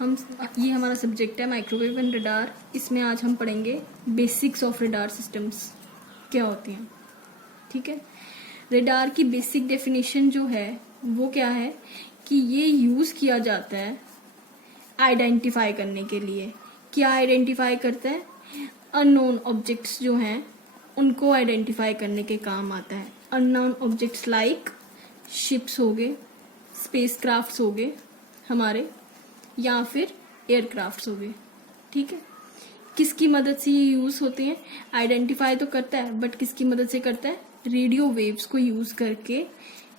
हम ये हमारा सब्जेक्ट है माइक्रोवेव एंड रडार। इसमें आज हम पढ़ेंगे बेसिक्स ऑफ रडार सिस्टम्स क्या होती हैं। ठीक है, रडार की बेसिक डेफिनेशन जो है वो क्या है कि ये यूज़ किया जाता है आइडेंटिफाई करने के लिए। क्या आइडेंटिफाई करता है? अननोन ऑब्जेक्ट्स जो हैं उनको आइडेंटिफाई करने के काम आता है। अननोन ऑब्जेक्ट्स लाइक शिप्स हो गए, स्पेस क्राफ्ट्स हो गए हमारे, या फिर एयरक्राफ्ट्स हो गए। ठीक है, किसकी मदद से ये यूज होते हैं? आइडेंटिफाई तो करता है बट किसकी मदद से करता है? रेडियो वेव्स को यूज करके।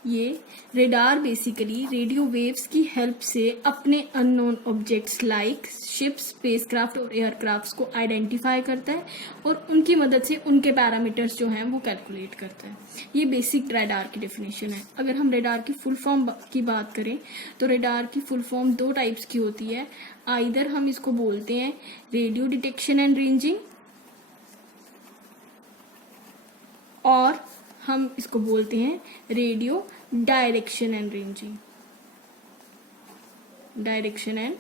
ये रेडार बेसिकली रेडियो वेव्स की हेल्प से अपने unknown objects like ships, spacecraft और एयरक्राफ्ट्स को आइडेंटिफाई करता है और उनकी मदद से उनके पैरामीटर्स जो हैं वो कैलकुलेट करता है। ये बेसिक रेडार की डेफिनेशन है। अगर हम रेडार की फुल फॉर्म की बात करें तो रेडार की फुल फॉर्म दो टाइप्स की होती है। आइदर हम इसको बोलते हैं रेडियो डिटेक्शन एंड रेंजिंग, और हम इसको बोलते हैं radio direction and ranging. Direction and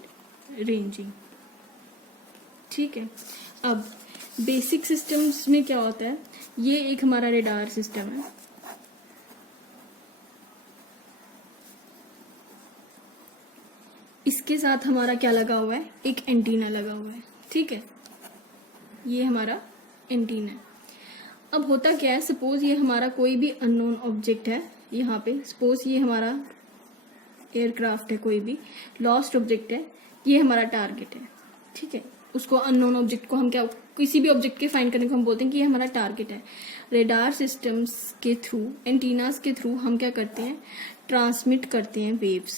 ranging. ठीक है, अब बेसिक सिस्टम्स में क्या होता है? ये एक हमारा रेडार सिस्टम है। इसके साथ हमारा क्या लगा हुआ है? एक एंटीना लगा हुआ है। ठीक है, ये हमारा एंटीना है। अब होता क्या है, सपोज ये हमारा कोई भी अननोन ऑब्जेक्ट है यहाँ पे। सपोज ये हमारा एयरक्राफ्ट है, कोई भी लॉस्ट ऑब्जेक्ट है, ये हमारा टारगेट है। ठीक है, उसको अननोन ऑब्जेक्ट को हम क्या, किसी भी ऑब्जेक्ट के फाइंड करने को हम बोलते हैं कि ये हमारा टारगेट है। रेडार सिस्टम्स के थ्रू, एंटीनास के थ्रू हम क्या करते हैं? ट्रांसमिट करते हैं वेव्स।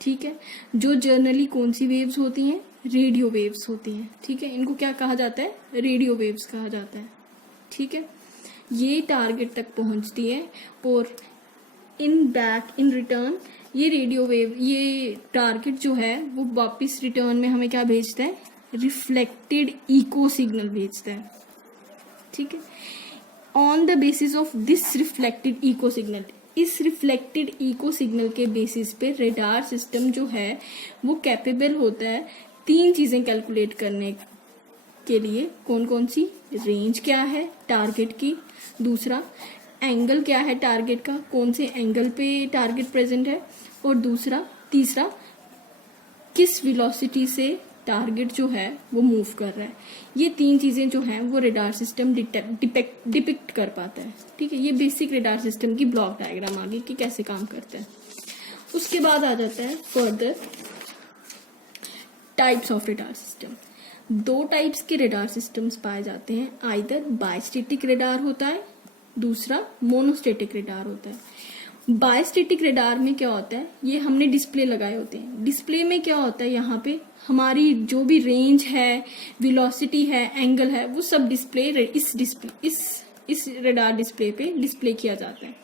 ठीक है, जो जर्नली कौन सी वेव्स होती हैं? रेडियो वेव्स होती हैं। ठीक है, इनको क्या कहा जाता है? रेडियो वेव्स कहा जाता है। ठीक है, ये टारगेट तक पहुंचती है और इन रिटर्न ये रेडियो वेव, ये टारगेट जो है वो वापस रिटर्न में हमें क्या भेजता है? रिफ्लेक्टेड इको सिग्नल भेजता है। ठीक है, on the basis of this reflected echo signal, इस रिफ्लेक्टेड इको सिग्नल के बेसिस पे रेडार सिस्टम जो है वो कैपेबल होता है तीन चीजें कैलकुलेट करने के लिए। कौन कौन सी? रेंज क्या है टारगेट की, दूसरा एंगल क्या है टारगेट का, कौन से एंगल पे टारगेट प्रेजेंट है, और तीसरा किस वेलोसिटी से टारगेट जो है वो मूव कर रहा है। ये तीन चीजें जो हैं वो रेडार सिस्टम डिपिक्ट कर पाता है। ठीक है, ये बेसिक रेडार सिस्टम की ब्लॉक डायग्राम आ गई कि कैसे काम करता है। उसके बाद आ जाता है further types of radar system. दो टाइप्स के रेडार सिस्टम्स पाए जाते हैं। आइदर बायस्टेटिक रेडार होता है, दूसरा मोनोस्टेटिक रेडार होता है। बायस्टेटिक रेडार में क्या होता है? ये हमने डिस्प्ले लगाए होते हैं। डिस्प्ले में क्या होता है? यहाँ पे हमारी जो भी रेंज है, वेलोसिटी है, एंगल है, वो सब इस रेडार डिस्प्ले पे डिस्प्ले किया जाता है।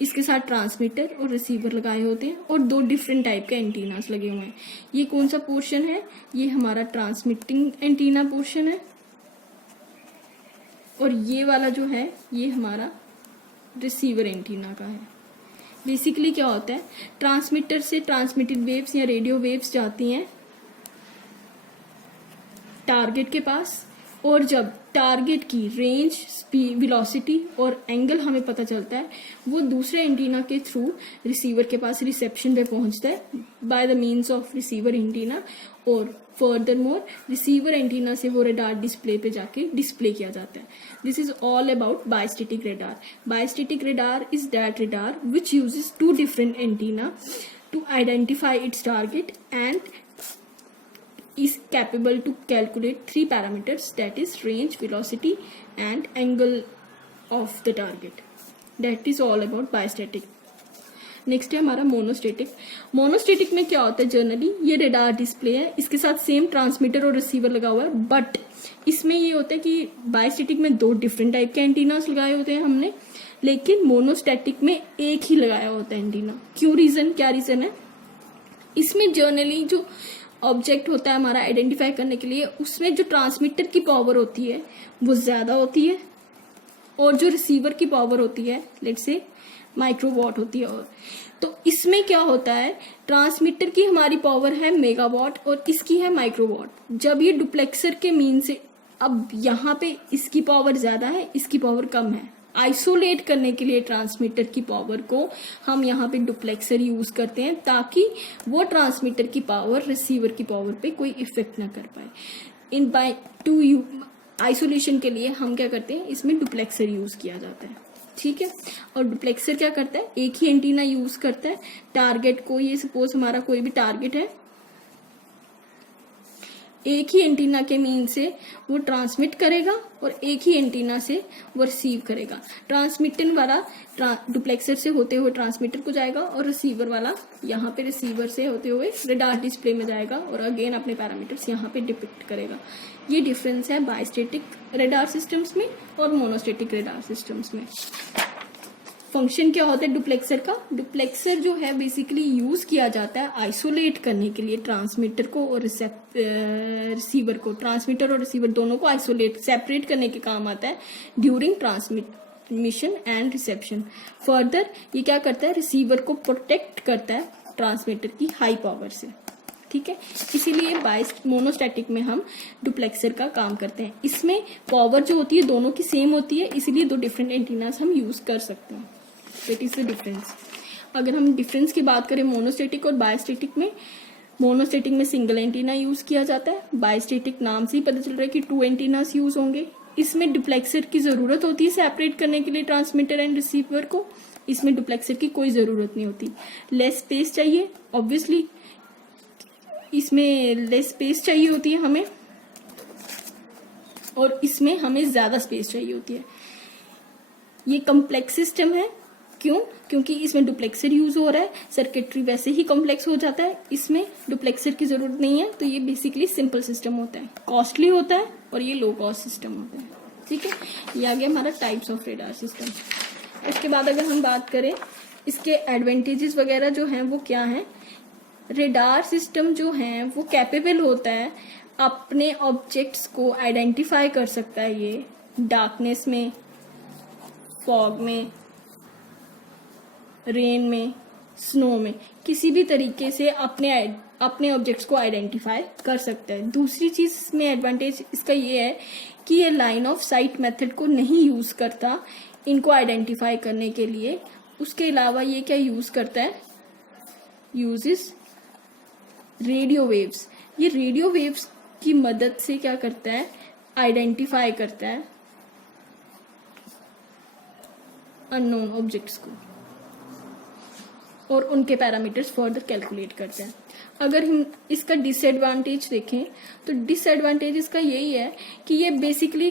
इसके साथ ट्रांसमीटर और रिसीवर लगाए होते हैं और दो डिफरेंट टाइप के एंटीनास लगे हुए हैं। ये कौन सा पोर्शन है? ये हमारा ट्रांसमिटिंग एंटीना पोर्शन है, और ये वाला जो है ये हमारा रिसीवर एंटीना का है। बेसिकली क्या होता है? ट्रांसमीटर से ट्रांसमिटेड वेव्स या रेडियो वेव्स जाती हैं टारगेट के पास, और जब टारगेट की रेंज, स्पीड, वेलोसिटी और एंगल हमें पता चलता है, वो दूसरे एंटीना के थ्रू रिसीवर के पास रिसेप्शन पे पहुंचता है by the means of receiver antenna, और फर्दर मोर रिसीवर एंटीना से वो रेडार डिस्प्ले पे जाके डिस्प्ले किया जाता है। This is all about bistatic radar. Bistatic radar is that radar which uses two different antenna to identify its target and is capable to calculate three parameters, that is range, velocity and angle of the target. That is all about bistatic. Next है हमारा मोनोस्टेटिक। मोनोस्टेटिक में क्या होता है? Generally ये radar display है, इसके साथ सेम ट्रांसमीटर और रिसीवर लगा हुआ है, बट इसमें ये होता है कि बायस्टेटिक में दो डिफरेंट टाइप के एंटीनास लगाए होते हैं हमने, लेकिन मोनोस्टेटिक में एक ही लगाया होता है एंटीना। क्यों? रीजन क्या रीजन है? इसमें जनरली जो ऑब्जेक्ट होता है हमारा आइडेंटिफाई करने के लिए, उसमें जो ट्रांसमीटर की पावर होती है वो ज्यादा होती है, और जो रिसीवर की पावर होती है लेट्स से माइक्रोवॉट होती है। और तो इसमें क्या होता है, ट्रांसमीटर की हमारी पावर है मेगावॉट और इसकी है माइक्रोवॉट। जब ये डुप्लेक्सर के मीन से, अब यहाँ पे इसकी पावर ज्यादा है, इसकी पावर कम है, आइसोलेट करने के लिए ट्रांसमीटर की पावर को हम यहाँ पे डुप्लेक्सर यूज करते हैं ताकि वो ट्रांसमीटर की पावर रिसीवर की पावर पे कोई इफेक्ट ना कर पाए। In by two you isolation के लिए हम क्या करते हैं, इसमें डुप्लेक्सर यूज किया जाता है, ठीक है। और डुप्लेक्सर क्या करता है, एक ही एंटीना यूज करता है। टारगेट को, ये सपोज हमारा कोई भी टारगेट है, एक ही एंटीना के मीन से वो ट्रांसमिट करेगा और एक ही एंटीना से वो रिसीव करेगा। ट्रांसमिटर वाला डुप्लेक्सर से होते हुए ट्रांसमीटर को जाएगा और रिसीवर वाला यहाँ पे रिसीवर से होते हुए रडार डिस्प्ले में जाएगा और अगेन अपने पैरामीटर्स यहाँ पे डिपिक्ट करेगा। ये डिफरेंस है बायस्टेटिक रडार सिस्टम्स में और मोनोस्टेटिक रडार सिस्टम्स में। फंक्शन क्या होता है डुप्लेक्सर का, डुप्लेक्सर जो है बेसिकली यूज किया जाता है आइसोलेट करने के लिए ट्रांसमीटर को और रिसीवर को। ट्रांसमीटर और रिसीवर दोनों को आइसोलेट सेपरेट करने के काम आता है during transmission and reception. Further ये क्या करता है, रिसीवर को प्रोटेक्ट करता है ट्रांसमीटर की हाई पावर से, ठीक है। इसीलिए मोनोस्टैटिक में हम डुप्लेक्सर का काम करते हैं। इसमें पावर जो होती है दोनों की सेम होती है, इसलिए दो डिफरेंट एंटीनास हम यूज कर सकते हैं। That is the difference. अगर हम डिफरेंस की बात करें मोनोस्टैटिक और बायस्टेटिक में, मोनोस्टैटिक में सिंगल एंटीना यूज किया जाता है, बायस्टेटिक नाम से ही पता चल रहा है कि 2 एंटीनास यूज होंगे। इसमें डुप्लेक्सर की जरूरत होती है सेपरेट करने के लिए ट्रांसमीटर एंड रिसीवर को, इसमें डुप्लेक्सर की कोई जरूरत नहीं होती। लेस स्पेस चाहिए ऑब्वियसली, इसमें लेस स्पेस चाहिए होती है हमें और इसमें हमें ज्यादा स्पेस चाहिए होती है। ये कॉम्प्लेक्स सिस्टम है, क्यों, क्योंकि इसमें डुप्लेक्सर यूज हो रहा है, सर्किटरी वैसे ही कॉम्प्लेक्स हो जाता है, इसमें डुप्लेक्सर की जरूरत नहीं है। तो ये बेसिकली सिंपल सिस्टम होता है, कॉस्टली होता है और ये लो कॉस्ट सिस्टम होता है, ठीक है। ये आ गया हमारा टाइप्स ऑफ रेडार सिस्टम। इसके बाद अगर हम बात करें इसके एडवांटेजेस वगैरह जो हैं वो क्या हैं, रेडार सिस्टम जो है वो कैपेबल होता है अपने ऑब्जेक्ट्स को आइडेंटिफाई कर सकता है। ये डार्कनेस में, फॉग में, रेन में, स्नो में, किसी भी तरीके से अपने ऑब्जेक्ट्स को आइडेंटिफाई कर सकता है। दूसरी चीज में एडवांटेज इसका ये है कि ये लाइन ऑफ साइट मेथड को नहीं यूज करता इनको आइडेंटिफाई करने के लिए। उसके अलावा ये क्या यूज करता है, यूजेस रेडियो वेव्स। ये रेडियो वेव्स की मदद से क्या करता है, आइडेंटिफाई करता है अननोन ऑब्जेक्ट्स को और उनके पैरामीटर्स फर्दर कैलकुलेट करता है। अगर हम इसका डिसएडवांटेज देखें तो डिसएडवांटेज इसका यही है कि ये बेसिकली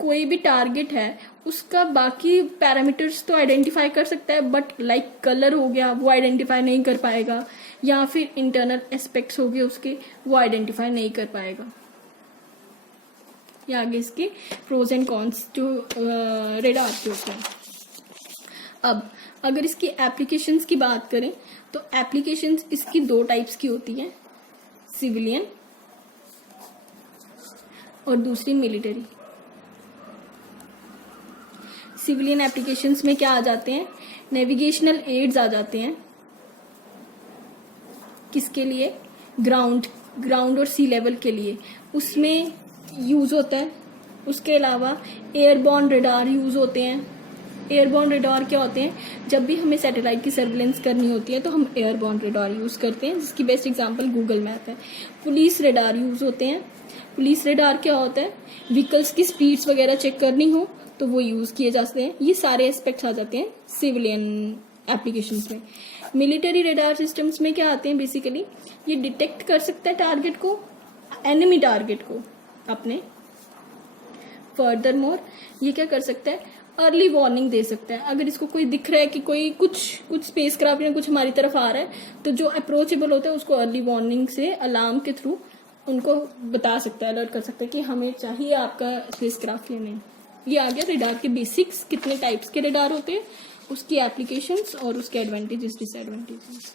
कोई भी टारगेट है उसका बाकी पैरामीटर्स तो आइडेंटिफाई कर सकता है, बट लाइक कलर हो गया वो आइडेंटिफाई नहीं कर पाएगा, या फिर इंटरनल एस्पेक्ट्स हो गए उसके वो आइडेंटिफाई नहीं कर पाएगा। ये आगे इसके प्रोज एंड कॉन्स जो रेडार के होते हैं। अब अगर इसकी एप्लीकेशंस की बात करें तो एप्लीकेशंस इसकी 2 टाइप्स की होती हैं, सिविलियन और दूसरी मिलिट्री। सिविलियन एप्लीकेशंस में क्या आ जाते हैं, नेविगेशनल एड्स आ जाते हैं। किसके लिए, ग्राउंड और सी लेवल के लिए उसमें यूज होता है। उसके अलावा एयरबॉर्न रेडार यूज होते हैं। एयरबॉर्न रेडार क्या होते हैं, जब भी हमें सैटेलाइट की सर्विलेंस करनी होती है तो हम एयरबॉर्न रेडार यूज करते हैं, जिसकी बेस्ट एग्जांपल गूगल मैप है। पुलिस रेडार यूज होते हैं। पुलिस रेडार क्या होता है, व्हीकल्स की स्पीड्स वगैरह चेक करनी हो तो वो यूज किए जाते हैं। ये सारे एस्पेक्ट्स आ जाते हैं सिविलियन एप्लीकेशंस में। मिलिट्री रेडार सिस्टम्स में क्या आते हैं, बेसिकली ये डिटेक्ट कर सकता है टारगेट को, एनिमी टारगेट को अपने। फर्दर मोर ये क्या कर सकता है, अर्ली वार्निंग दे सकता है। अगर इसको कोई दिख रहा है कि कोई कुछ स्पेस क्राफ्ट या कुछ हमारी तरफ आ रहा है तो जो अप्रोचेबल होता है उसको अर्ली वार्निंग से अलार्म के थ्रू उनको बता सकता है, अलर्ट कर सकता है कि हमें चाहिए आपका स्पेस क्राफ्ट या नहीं। ये आ गया रेडार के बेसिक्स, कितने टाइप्स के रेडार होते हैं, उसकी एप्लीकेशंस और उसके एडवांटेजेस डिसएडवांटेजेस।